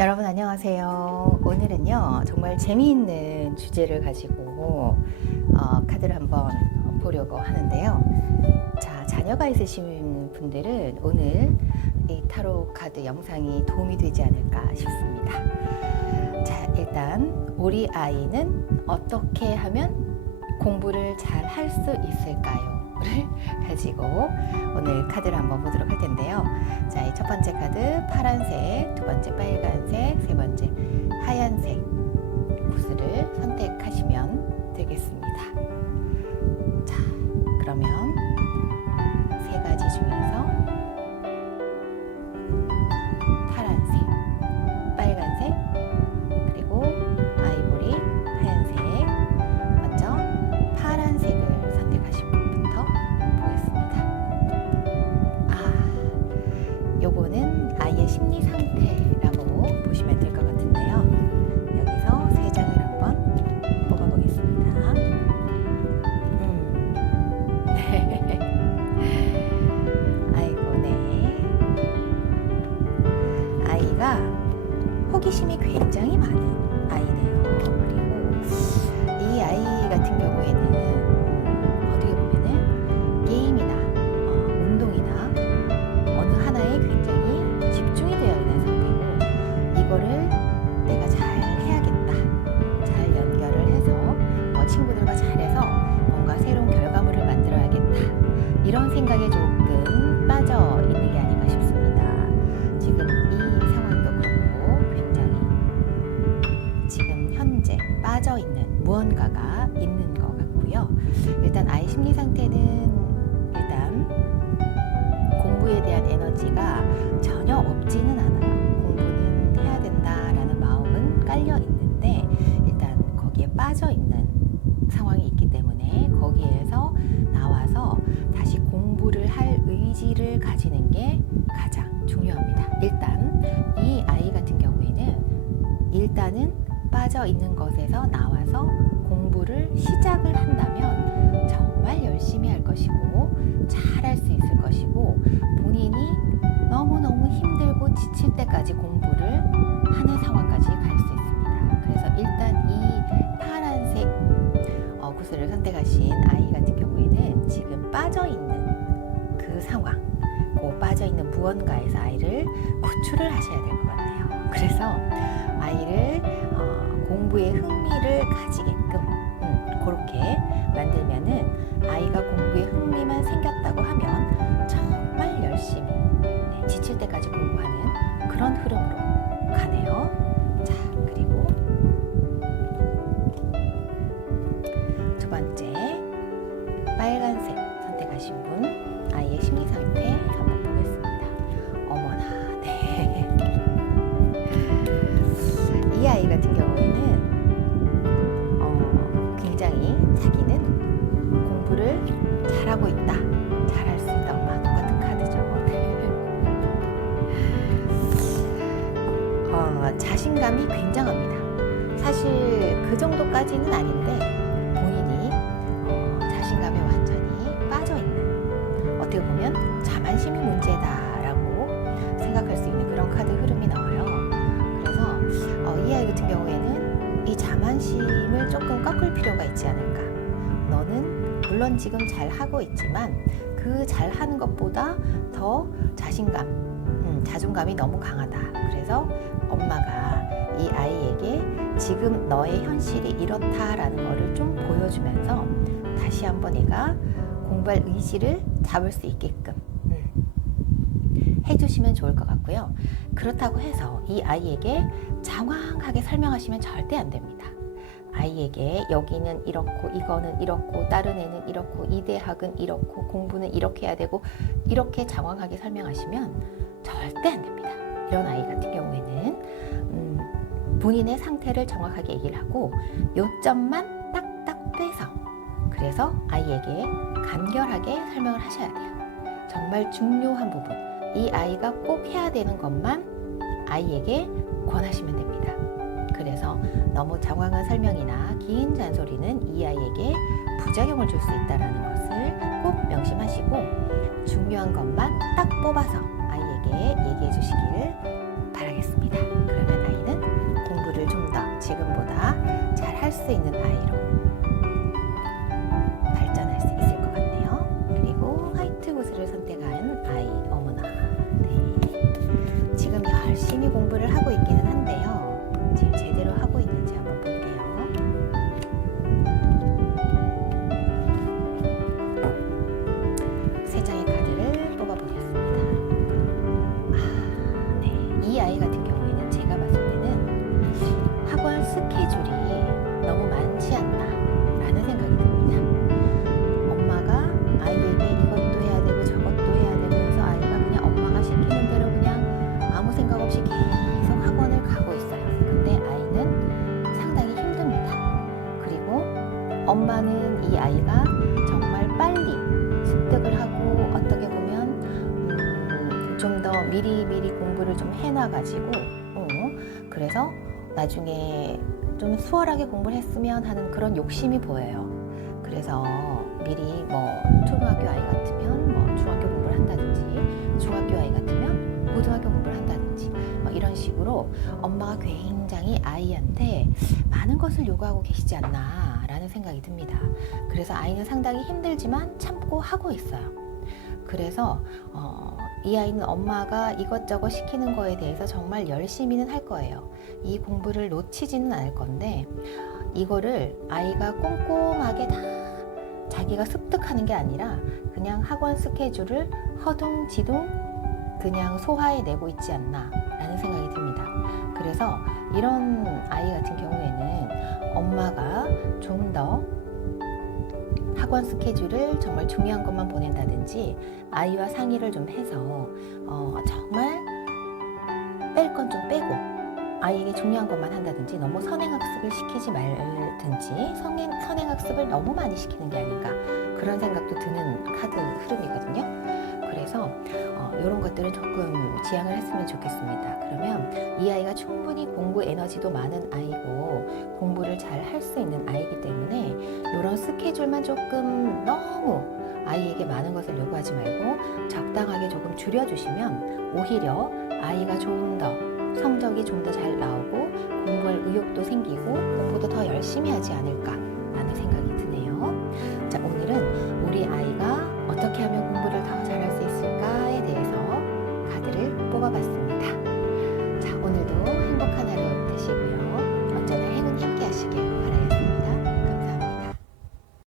여러분 안녕하세요. 오늘은요 정말 재미있는 주제를 가지고 카드를 한번 보려고 하는데요. 자, 자녀가 있으신 분들은 오늘 이 타로 카드 영상이 도움이 되지 않을까 싶습니다. 자, 일단 우리 아이는 어떻게 하면 공부를 잘 할 수 있을까요? 를 가지고 오늘 카드를 한번 보도록 할 텐데요. 자, 이 첫 번째 카드 파란색, 두 번째 빨간색, 세 번째 하얀색 구슬을 선택하시면 되겠습니다. 자, 그러면 세 가지 중에서 파란색, 빨간색, 그리고 아이보리, 하얀색, 먼저 파란색을 선택하신 분부터 보겠습니다. 요거는 아이의 심리 상태라고 보시면 될 것 같은데요. 여기서 세 장을 한번 뽑아보겠습니다. 네. 아이고, 네. 아이가 호기심이 굉장히 많은 아이네요. 그리고 이 아이 같은 경우에는 어떻게 보면은 게임이나 운동이나 어느 하나에 굉장히 집중이 되어 있는 상태고, 이거를 내가 잘 해야겠다, 잘 연결을 해서 친구들과 잘해서 뭔가 새로운 결과물을 만들어야겠다, 이런 생각에 조금 빠져 있는 게 아닌가 싶습니다. 지금 이 상황도 그렇고 굉장히 지금 현재 빠져 있는 무언가가 있는 것 같고요. 일단 아이 심리 상태는 일단 공부에 대한 에너지가 전혀 없지는 않아요. 공부는 해야 된다라는 마음은 깔려 있는데 일단 거기에 빠져 있는 상황이 있기 때문에 거기에서 나와서 다시 공부를 할 의지를 가지는 게 가장 중요합니다. 일단 이 아이 같은 경우에는 일단은 빠져 있는 것에서 나와서 공부를 시작을 한다면 정말 열심히 할 것이고 잘할 수 있을 것이고, 본인이 너무너무 힘들고 지칠 때까지 공부를 하는 상황까지 갈 수 있습니다. 그래서 일단 이 파란색 구슬을 선택하신 아이 같은 경우에는 지금 빠져있는 그 상황, 그 빠져있는 무언가에서 아이를 구출을 하셔야 될 것 같네요. 그래서 아이를 공부에 흥미를 가지게끔 그렇게 만들면은 아이가 공부에 흥미만 생겼다고 하면 정말 열심히 지칠 때까지 공부하는 그런 흐름으로 가네요. 자, 그리고 두 번째 빨간색 선택하신 분 아이의 심리 상태 한번 보겠습니다. 어머나, 네. 이 아이 같은 경우에는 굉장히 자기는 공부를 잘하고 있다, 잘할 수 있다. 똑같은 카드죠. 자신감이 굉장합니다. 사실 그 정도까지는 아닌데 본인이 자신감에 완전히 빠져있는, 어떻게 보면 자만심이 문제다라고 생각할 수 있는 그런 카드 흐름이 나와요. 그래서 이 아이 같은 경우에는 이 자만심을 조금 꺾을 필요가 있지 않을까. 너는 물론 지금 잘하고 있지만 그 잘하는 것보다 더 자신감, 자존감이 너무 강하다. 그래서 엄마가 이 아이에게 지금 너의 현실이 이렇다라는 거를 좀 보여주면서 다시 한번 얘가 공부할 의지를 잡을 수 있게끔 해주시면 좋을 것 같고요. 그렇다고 해서 이 아이에게 장황하게 설명하시면 절대 안 됩니다. 아이에게 여기는 이렇고 이거는 이렇고 다른 애는 이렇고 이 대학은 이렇고 공부는 이렇게 해야 되고 이렇게 장황하게 설명하시면 절대 안 됩니다. 이런 아이 같은 경우에는 본인의 상태를 정확하게 얘기를 하고 요점만 딱딱 떼서, 그래서 아이에게 간결하게 설명을 하셔야 돼요. 정말 중요한 부분, 이 아이가 꼭 해야 되는 것만 아이에게 권하시면 됩니다. 그래서 너무 장황한 설명이나 긴 잔소리는 이 아이에게 부작용을 줄 수 있다는 것을 꼭 명심하시고 중요한 것만 딱 뽑아서 아이에게 얘기해 주시기를 바라겠습니다. 그러면 아이 열심히 공부를 하고 있기는 한데요. 지금 제대로 하고 있는지 한번 볼게요. 세 장의 카드를 뽑아보겠습니다. 네. 이 아이 같은 경우에는 제가 봤을 때는 학원 스케줄이 너무 많지 않나 라는 생각이 듭니다. 엄마가 아이에게 이것도 해야 되고 저것도 해야 되고 해서 아이가 그냥 엄마가 시키는 대로 그냥 아무 생각 없이 계속 학원을 가고 있어요. 근데 아이는 상당히 힘듭니다. 그리고 엄마는 이 아이가 정말 빨리 습득을 하고 어떻게 보면 좀 더 미리미리 공부를 좀 해놔가지고 그래서 나중에 좀 수월하게 공부를 했으면 하는 그런 욕심이 보여요. 그래서 미리 뭐 초등학교 아이 같으면 뭐 중학교 공부를 한다든지 중학교 아이 같으면 고등학교 공부를 한다든지 이런 식으로 엄마가 굉장히 아이한테 많은 것을 요구하고 계시지 않나 라는 생각이 듭니다. 그래서 아이는 상당히 힘들지만 참고 하고 있어요. 그래서 이 아이는 엄마가 이것저것 시키는 거에 대해서 정말 열심히는 할 거예요. 이 공부를 놓치지는 않을 건데 이거를 아이가 꼼꼼하게 다 자기가 습득하는 게 아니라 그냥 학원 스케줄을 허둥지둥 그냥 소화해내고 있지 않나 라는 생각이 듭니다. 그래서 이런 아이 같은 경우에는 엄마가 좀 더 학원 스케줄을 정말 중요한 것만 보낸다든지 아이와 상의를 좀 해서 정말 뺄 건 좀 빼고 아이에게 중요한 것만 한다든지 너무 선행학습을 시키지 말든지 선행학습을 너무 많이 시키는 게 아닌가 그런 생각도 드는 카드 흐름이거든요. 그래서 이런 것들은 조금 지양을 했으면 좋겠습니다. 그러면 이 아이가 충분히 공부 에너지도 많은 아이고 공부를 잘 할 수 있는 아이이기 때문에 이런 스케줄만 조금 너무 아이에게 많은 것을 요구하지 말고 적당하게 조금 줄여주시면 오히려 아이가 좀 더 성적이 좀 더 잘 나오고 공부할 의욕도 생기고 공부도 더 열심히 하지 않을까